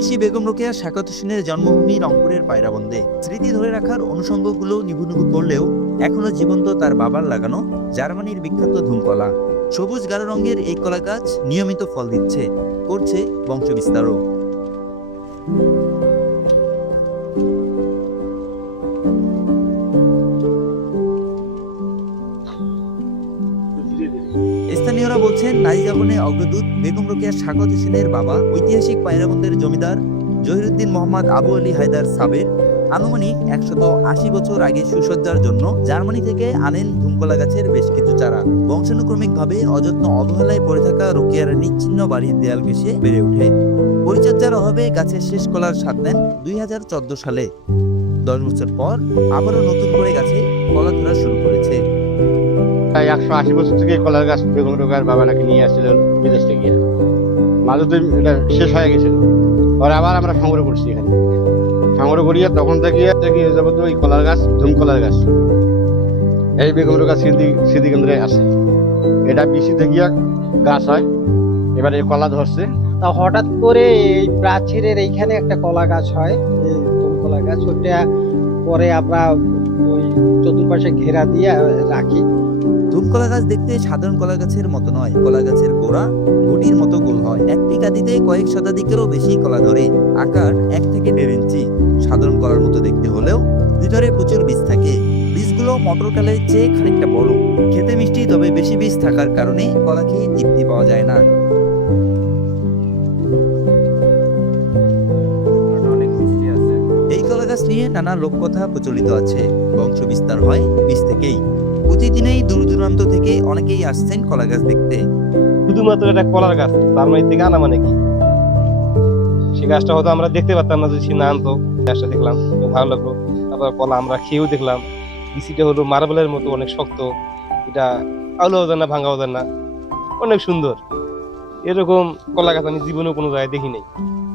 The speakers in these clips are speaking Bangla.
মহিষী বেগম রোকেয়া সাখাওয়াত হোসেনের জন্মভূমি রংপুরের পায়রাবন্দে। স্মৃতি ধরে রাখার অনুষঙ্গগুলো নিভু নিভু করলেও এখনো জীবন্ত তার বাবার লাগানো জার্মানির বিখ্যাত ধুমকলা। সবুজ গাঢ় রঙের এই কলা গাছ নিয়মিত ফল দিচ্ছে, করছে বংশবিস্তারও। স্থানীয়রা বলছেন, নারী জাগরণে অগ্রদূত বেগম রোকেয়া সাখাওয়াত হোসেনের বাবা ঐতিহাসিক পায়রাবন্দের জমিদার জহিরুদ্দিন মোহাম্মদ আবু আলী হায়দার সাবের আনুমানিক 180 বছর আগে সুসজ্জার জন্য জার্মানি থেকে আনেন ধুমকলা গাছের বেশ কিছু চারা। বংশানুক্রমিকভাবে অযত্ন অবহেলায় পড়ে থাকা রোকেয়ার নিচ্ছিন্ন বাড়ির দেয়াল ঘেঁষে বেড়ে ওঠে। পরিচর্যার অভাবে গাছের শেষ কলার স্বাদ নেন 2014 সালে। 10 বছর পর আবারও নতুন করে গাছে কলা ধরা শুরু করেছে। প্রায় 180 বছর থেকে কলার গাছ বেগম রোকেয়ার বাবা নাকি নিয়ে আসছিলেন বিদেশ থেকে। মাঝে তো এটা শেষ হয়ে গেছে, পরে আবার আমরা সংগ্রহ করছি। এখানে সংগ্রহ করিয়ে তখন থেকে যাবত ওই কলার গাছ ধুমকলার গাছ এই বেগম রোকেয়া স্মৃতিকেন্দ্রে আছে। এটা বিসি থেকে গাছ হয়, এবার এই কলা ধরছে। তা হঠাৎ করে এই প্রাচীরের এইখানে একটা কলা গাছ হয়, এই ধুমকলা গাছ। ওটা পরে আমরা ওই চতুর্পাশে ঘেরা দিয়ে রাখি। ধূপকলা গাছ দেখতে সাধারণ কলা গাছের মতো নয়। কলা গাছের গোড়া ঘটির মতো গোল হয়। একটি কাঁদিতে কয়েক শতাধিকেরও বেশি কলা ধরে। আকার 1 থেকে 1.5 ইঞ্চি। সাধারণ কলার মতো দেখতে হলেও ভিতরে প্রচুর বীজ থাকে। বীজগুলো মটর কলার চেয়ে খানিকটা বড়। খেতে মিষ্টি, তবে বেশি বীজ থাকার কারণে কলা খেয়ে তৃপ্তি পাওয়া যায় না। এই কলা গাছ নিয়ে নানা লোককথা প্রচলিত আছে। বংশ বিস্তার হয় বীজ থেকেই। প্রতিদিনেই দূর দূরান্ত থেকে অনেকেই আসছেন কলা গাছ দেখতে। শুধুমাত্র এটা কলার গাছ, জার্মানি থেকে আনা মানে কি? সে গাছটা হয়তো আমরা দেখতে পারতাম না যদি সে না আনতো। গাছটা দেখলাম, ভালো লাগলো। তারপর কলা আমরা খেয়েও দেখলাম। বিচিটা হলো মার্বেলের মতো অনেক শক্ত, এটা আউলাও যায় না, ভাঙাও যায় না, অনেক সুন্দর। এরকম কলা গাছ আমি জীবনে কোনো জায়গায় দেখি নাই,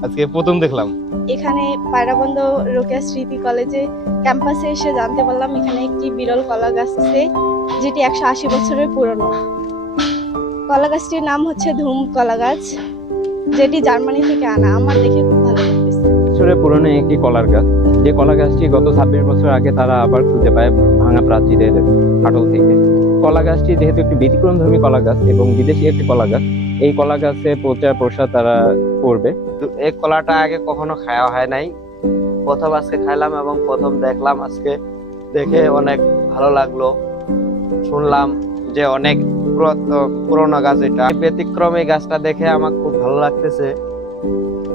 আজকে প্রথম দেখলাম। এখানে পায়রাবন্দ রোকেয়া স্মৃতি কলেজে ক্যাম্পাসে এসে জানতে পারলাম এখানে একটি বিরল কলা গাছ আছে, যেটি 180 বছরের পুরনো। কলা গাছটির নাম হচ্ছে ধুম কলা গাছ, যেটি জার্মানি থেকে আনা। আমার দেখে খুব ভালো লাগছে। বছরের পুরনো একটি কলার গাছ, যে কলা গাছটি গত 26 বছর আগে তারা আবার খুঁজে পায় ভাঙা প্রাচীরের ফাটল থেকে। কলা গাছটি যেহেতু একটি ব্যতিক্রমধর্মী কলা গাছ এবং বিদেশি একটি কলা গাছ, এই কলা গাছে প্রচার প্রসার তারা করবে। এই কলাটা আগে কখনো খাওয়া হয় নাই, প্রথম আজকে খাইলাম এবং প্রথম দেখলাম। আজকে দেখে অনেক ভালো লাগলো। শুনলাম যে অনেক পুরোনো গাছ, এটা ব্যতিক্রম। এই গাছটা দেখে আমার খুব ভালো লাগতেছে।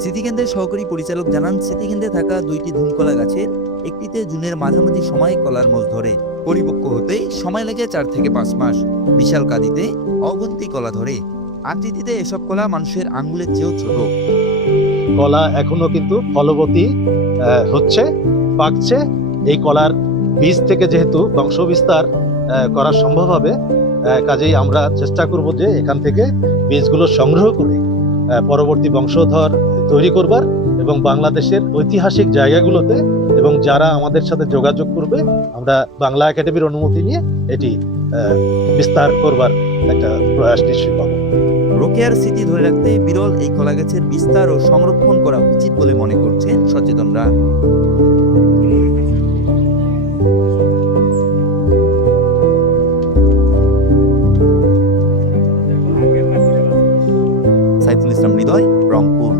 স্মৃতিকেন্দ্রের সহকারী পরিচালক জানান, স্মৃতিকেন্দ্রে থাকা 2টি ধুমকলা গাছের একটিতে জুনের মাঝামাঝি সময় কলার মোজ ধরে। পরিপক্ক হতে সময় লাগে 4 থেকে 5 মাস। বিশাল কাঁদিতে অগন্তি কলা ধরে। আকৃতিতে এসব কলা মানুষের আঙ্গুলের চেয়েও ছোট। কলা এখনো কিন্তু ফলবতী হচ্ছে, পাকছে। এই কলার বীজ থেকে যেহেতু বংশ বিস্তার করা সম্ভব হবে, কাজেই আমরা চেষ্টা করব যে এখান থেকে বীজগুলো সংগ্রহ করে পরবর্তী বংশধর তৈরি করবার এবং বাংলাদেশের ঐতিহাসিক জায়গাগুলোতে এবং যারা আমাদের সাথে যোগাযোগ করবে, আমরা বাংলা একাডেমির অনুমতি নিয়ে এটি বিস্তার করবার একটা প্রয়াস নিশ্চয়ই পাবো। রোকেয়ার স্মৃতি ধরে রাখতে বিরল এই কলা গাছের বিস্তার ও সংরক্ষণ করা উচিত বলে মনে করছেন সচেতনরা। সাইফুল ইসলাম হৃদয়, রংপুর।